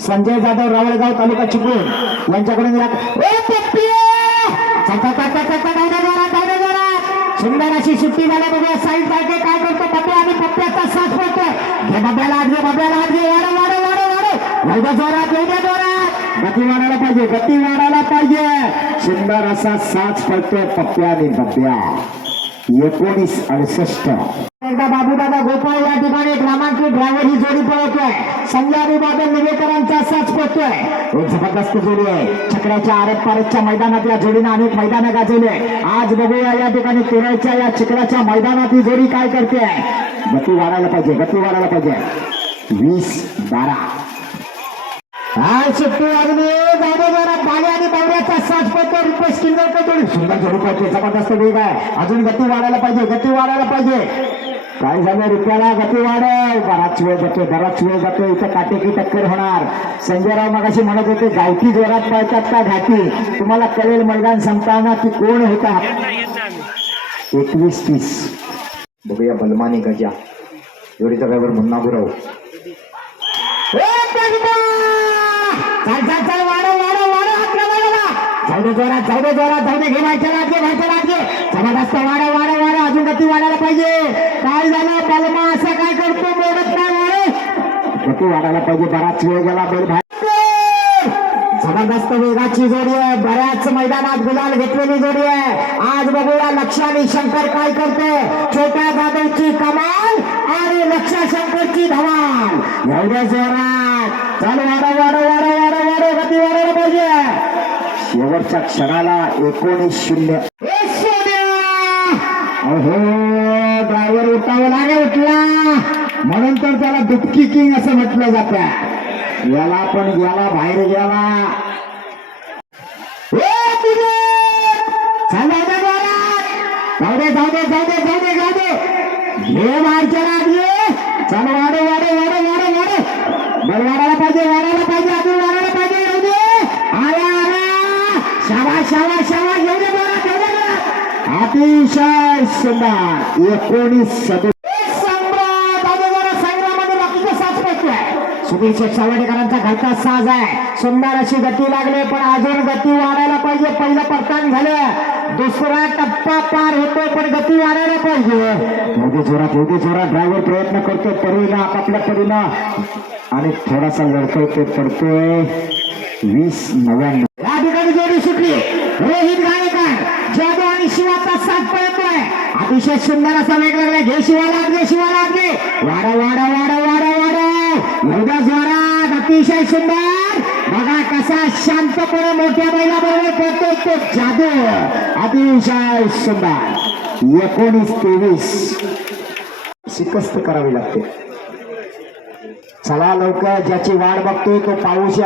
संजय जाधव रावळगाव तालुका चिपळूण. यांच्याकडून सुंदर अशी सुट्टी झाल्या बघूया. साईड जागे काय करतो? पप्पी आणि पप्प्याचा साथ पडतोय घे बब्याला आजगे बब्याला आजगे घे. वाढव वाढव वाढव वाढव. येऊ जोरात येऊ जोरात. गती वाढायला पाहिजे गती वाढायला पाहिजे. सुंदर असा साथ पडतोय पप्प्या आणि बब्या. एकोणीस अडसष्ट. एकदा बाबूदादा गोपाळ या ठिकाणी क्रमांकित ड्रायव्हर ही जोडी पळवतोय. संजय बाबा निवेकरांचा साच पडतोय. एक जबरदस्त जोडी आहे. चक्राच्या आरत पारतच्या मैदानातल्या जोडीनं अनेक मैदानं गाजवले. आज बघूया या ठिकाणी तेराच्या या चिकड्याच्या मैदानात ही जोडी काय करते. गती वाढायला पाहिजे गती वाढायला पाहिजे. वीस बारा. सुट्टी लागली जाऊ जरा. बाले आणि बावऱ्याचा साथ पडतो रुपेश किंजळकर जोडी. सुंदर जोडी पडते जबरदस्त वेग आहे. अजून गती वाढायला पाहिजे गती वाढायला पाहिजे. काय झालं रुपयाला गती वाढव बराच वेळ जातोय बराच वेळ जातोय. इथं काटेकी टक्कर होणार. संजयराव मगाशी म्हणत होते गावठी जोरात पळतात का घाटी? तुम्हाला कळेल मैदान संपताना की कोण होता? एकवीस तीस. बघूया बलमानी गजा. जोडीचा ड्रायव्हर मुन्ना गुरव जाऊ दे जोरात जाऊ दे जोरात जाऊ दे. घे व्हायच्या लाट घे व्हायच्या जबरदस्त वाढव वाढव अजून गती वाढायला पाहिजे. काय झालं? बलमा असं काय करतो? मोडत नाही गती वाढायला पाहिजे. बराच वेळ गेला. बैल बाहेर जबरदस्त वेगाची जोडी आहे. बऱ्याच मैदानात गुलाल घेतलेली जोडी आहे. आज बघूया लक्षाने शंकर काय करते. छोट्या जाधवची कमाल आणि लक्षा शंकरची धमाल. एवढ्या जोरात. चल वाढव वाढव वाढव वाढव वाढव. गती वाढायला पाहिजे. शेवटच्या क्षणाला एकोणीस शून्य. अहो ड्रायव्हर उठावा लागे उठला. म्हणून तर त्याला डुबकी किंग असं म्हटलं जातं. याला पण गेला बाहेर गेला ए, तिने! चल, जाऊ दे जाऊ दे जाऊ दे जाऊ दे जाऊ दे. घे चल बरं वाढायला पाहिजे वाढायला पाहिजे अजून वाढायला पाहिजे येऊ दे. आला अतिशय सुंदर. एकोणीस शेठ सावडेकरांचा घरचा साज आहे. सुंदर अशी गती लागली पण अजून गती वाढायला पाहिजे. पहिलं पडतान झालं. दुसरा टप्पा पार होतो पण गती वाढायला पाहिजे. मोदी जोरात मोदी जोरात. ड्रायव्हर प्रयत्न करतो परीनं आपापल्या परीनं. आणि थोडासा लढतोय ते पडतोय. वीस नव्याण्णव. या ठिकाणी जोडी सुटली. रोहित शिवाचा साथ पळतोय. अतिशय सुंदर असा वेग लागला घे शिवाला घे शिवाला घे वाडा वाडा वाडा वाडा वाडा एवढ्या जोरात अतिशय सुंदर. बघा कसा शांतपणे मोठ्या बैलाबरोबर पळतोय तो जादू. अतिशय सुंदर. एकोणीस तेवीस. शिकस्त करावी लागते. चला लवकर ज्याची वाट बघतोय तो पाऊस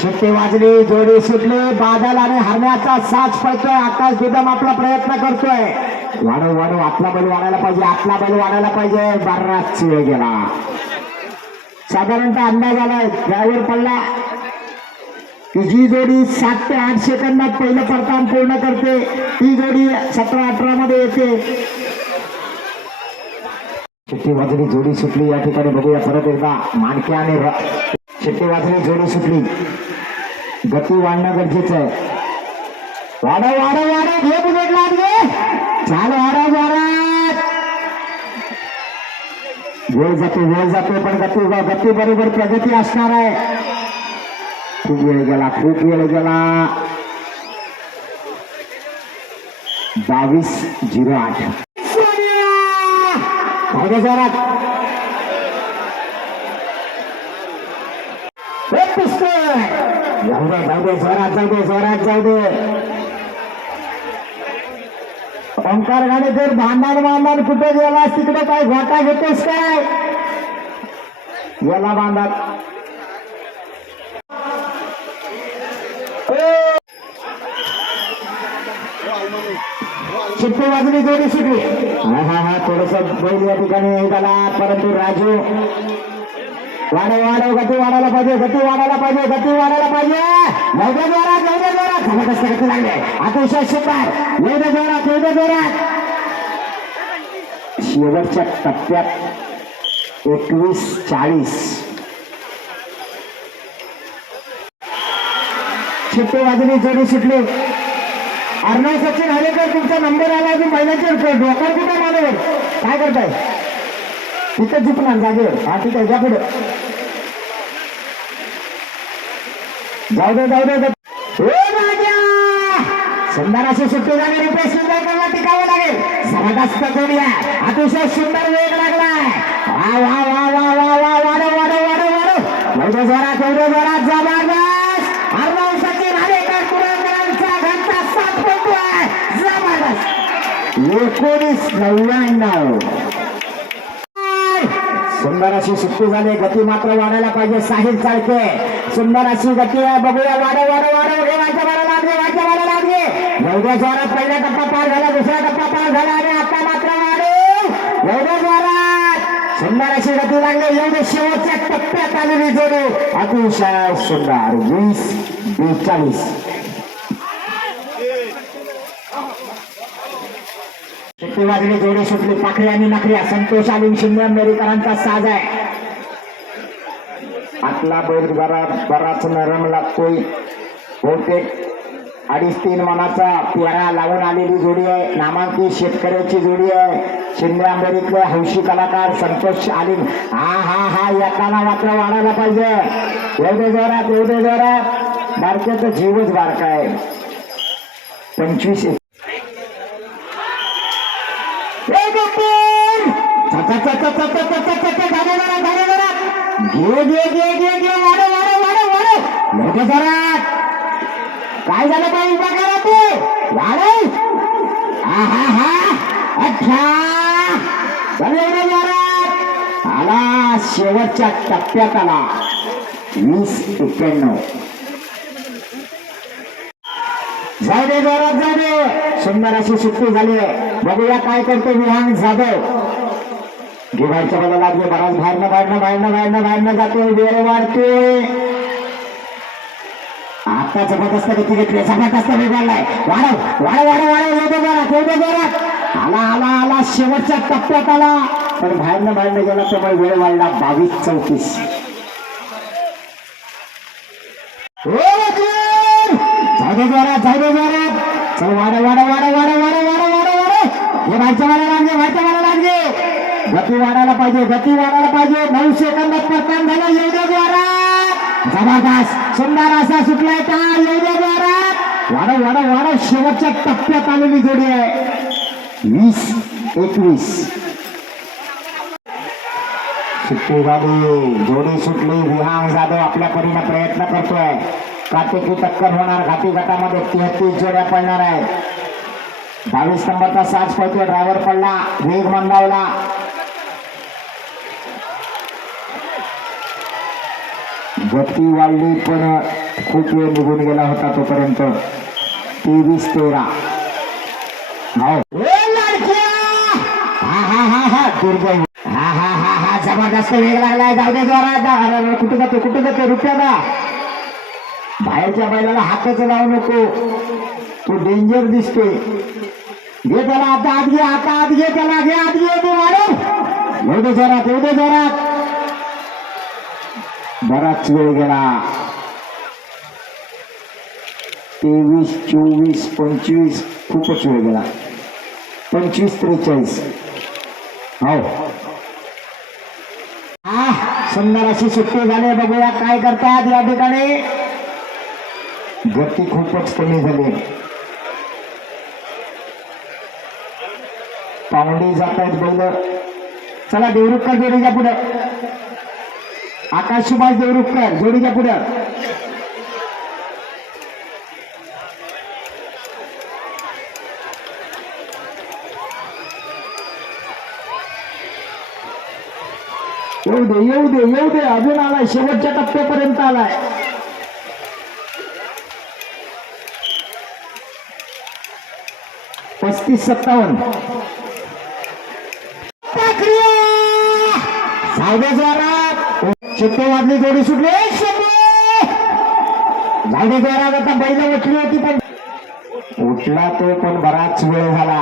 शिट्टी वाजली जोडी सुटली. बादल आणि हरण्याचा साच पडतोय. आकाश दुदम आपला प्रयत्न करतोय. वाढव वाढव. आपला बैल वाढायला पाहिजे. आपला बैल वाढायला पाहिजे. बराच वेळ गेला. साधारणतः अंदाज आलाय. ड्रायव्हर पडला. की जी जोडी सात ते आठ सेकंदात पहिलं परतान पूर्ण करते. ती जोडी सतरा अठरा मध्ये येते. शिट्टी वाजली जोडी सुटली. या ठिकाणी बघूया परत एकदा. मानक्या आणि शेट्टी शिट्टी वाजली जोडी सुटली. गती वाढणं गरजेचं आहे. वाढव वाढव वाढव. घे. बुलेट चाल वाढव वाढत वेळ जातो वेळ जातो पण गती गती बरोबर प्रगती असणार आहे. खूप वेळ गेला खूप वेळ गेला. बावीस झिरो आठ. जरा दे जोरात हे पुस्तक जाऊ दे जाऊ दे जोरात जाऊ दे जोरात जाऊ दे ओंकार गाणे जर भांडण भांडण कुठे गेलास तिकडे काय घोटा घेतोस काय? याला बांधात चिट्टी वाजली जोडी शिकली हा हा हा थोडस बैल या ठिकाणी हे परंतु राजू वाढव वाढव गती वाढायला पाहिजे गती वाढायला पाहिजे गती वाढायला पाहिजे. नवद्या जोरात नवद्या जोरात. जबरदस्त गती लागले. अतिशय सुंदर. नवद्या जोरात नवद्या जोरात. शेवटच्या टप्प्यात एकवीस चाळीस. शिट्टे वाजली जोडी सुटली. अर्णव सचिन हरेकर तुमचा नंबर आला की महिन्याचे डोकर कुठे मानवर काय करताय? इथं झुकणार जागेवर आता त्याच्या पुढे. जाऊ दे जाऊ दे सुंदर अशी सुट्टी झाली रुपये सुंदर करला टिकावं लागेल. जबरदस्त करूया अतिशय सुंदर वेग लागलाय. वा वा वा वा वा वा वाढव वाढव वाढव वाढव. एवढं जोरात एवढं जोरात जबरदस्त. अर्णव सचिन हरेकर कुरेकरांचा घंटा सात पडतोय जबरदस्त. एकोणीस नव्याण्णव. अशी सुट्टी झाली. गती मात्र वाढायला पाहिजे. साहिल चाळके. सुंदर अशी गती आहे. बघूया. वाढव वाढव वाढव. हे वाचा वाढा लागले वाचा वाढा लागले एवढ्या जोरात पहिला टप्पा पार झाला. दुसरा टप्पा पार झाला आणि आता मात्र वाढव. एवढ्या जोरात. सुंदर अशी गती लागली. एवढे शेवटच्या टप्प्यात आलेली जोडी अतिशय सुंदर. वीस बेचाळीस. सुट्टी वाजली. जोडी सुटली. पाखरी आणि नखऱ्या संतोष आलिम शिंदे अमेरिकरांचा साज आहे. आपला बैल बरा बराच नरम लागतोय. बहुतेक अडीच तीन मनाचा प्यारा लावून आलेली जोडी आहे. नामांकित शेतकऱ्याची जोडी आहे. शिंदे आंबेरीतले हौशी कलाकार संतोष आलिम हा हा हा एकाला मात्र वाढायला पाहिजे. एवढे जोरात एवढे जोरात. बारक्याचा जीवच बारका आहे. पंचवीस एक. काय झालं बाई उभा करा ते वाढव हा हा अच्छा आला शेवटच्या टप्प्यात आला वीस एक्क्याण्णव जाऊ दे जोरात जाऊ दे सुंदर अशी सुट्टी झाली आहे बघूया काय करतो विहान जाधव गिवायच्या बदला लागले बराच बाहेरनं बाहेरनं बाहेरनं बाहेरनं बाहेरनं जाते वेळ वाढते. आता जबरदस्त गती घेतली जबरदस्त वेग वाढव वाढव वाढव वाढव येतो जरा एवढं जरा आला आला आला शेवटच्या टप्प्यात आला. पण बाहेरनं बाहेरनं गेला त्यामुळे वेळ वाढला बावीस चौतीस. जाऊ दे जरा जाऊ दे जरा. चल वाढ वाढ वाढ वाढ वाढ वाढ वाढ वाढ हे व्हायच्या वाढा गती वाढायला पाहिजे गती वाढायला पाहिजे. नऊ सेकंदात प्रथम झालं एवढ्या जोरात. जबरदस्त. सुंदर असा सुटलाय त्या एवढ्या जोरात. वाढव वाढव वाढव. शेवटच्या टप्प्यात आलेली जोडी आहे. वीस एकवीस. सुट्टी झाली जोडी सुटली. विहान जाधव आपल्या परीने प्रयत्न करतोय. काटेकी टक्कर होणार. घाटी गटामध्ये तेहतीस जोड्या पडणार आहेत. बावीस नंबरचा साज पडतोय ड्रायव्हर पडला. वेग मंदावला. गती वाढली पण खूप वेळ निघून गेला होता तोपर्यंत. तेवीस तेरा. हो. हा हा हा हा दुर्दैव हा हा हा हा जबरदस्त वेग लागलाय. जाऊ दे जोरात. कुठे जातो कुठे जातो रुपया दा बाहेरच्या बैलाला हातच लावू नको. तो डेंजर दिसतोय. घे त्याला आता आत घे आता आत घे त्याला घे आत घे ते वाढव एवढे जोरात दे जोरात. बराच वेळ गेला. तेवीस चोवीस पंचवीस खूपच वेळ गेला. पंचवीस त्रेचाळीस. हो. हा सुंदर अशी सुट्टी झाली. बघूया काय करतात या ठिकाणी. गती खूपच कमी झाली. पावंडी जात आहेत बैल. चला देवरुखकर जोडीच्या पुढे? आकाश सुभाष देवरुखकर जोडीच्या पुढे. येऊ दे येऊ दे येऊ दे. अजून आलाय. शेवटच्या टप्प्यापर्यंत आलाय. पस्तीस सत्तावन्न. सावधे जोरात जोडी सुटली. ए, शिट्टे! झाडे जोरात आता बैल उठली होती पण उठला तो पण बराच वेळ झाला.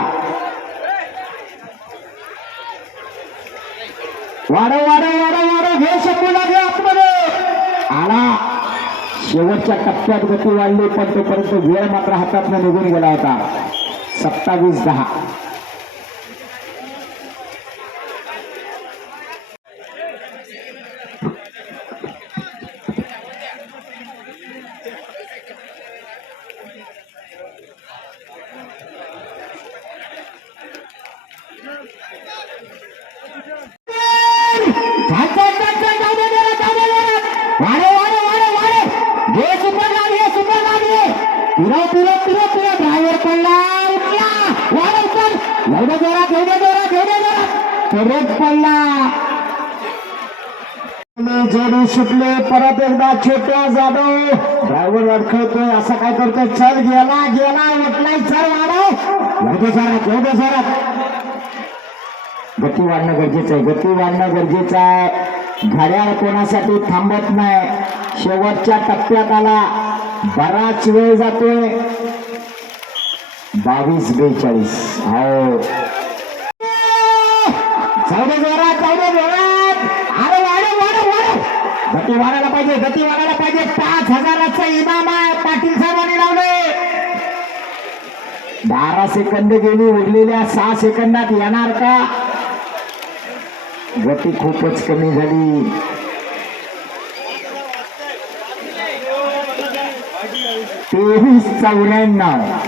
वाढव वाढव वाढव वाढव. घे शंभूला घे आतमध्ये. आला. शेवटच्या टप्प्यात गती वाढली पण तोपर्यंत वेळ मात्र हातातनं निघून गेला होता. सत्तावीस दहा. वाढव. सुपर ड्रायव्हर पडला. उठला. चल जोरात जोरात जोरात. परत पडला. जोडी सुटले. परत एकदा छोट्या जाधव ड्रायव्हर अडखळतोय. असं काय करतोय? चल गेला गेला. उठलाय. चल वाढव. घेऊ जोरात जोरात. गती वाढणं गरजेचं आहे. गती वाढणं गरजेचं आहे. घड्याळ कोणासाठी थांबत नाही. शेवटच्या टप्प्यात आला. बराच वेळ जातोय. बावीस बेचाळीस. हो. जाऊ जोरात जाऊ जोरात. अरे वाढव वाढव वाढव गती वाढायला पाहिजे गती वाढायला पाहिजे. पाच हजाराचा इनाम आहे. पाटील साहेबांनी लावले. बारा सेकंद गेली उरलेल्या सहा सेकंदात येणार का? गती खूपच कमी झाली. तेवीस चौऱ्याण्णव.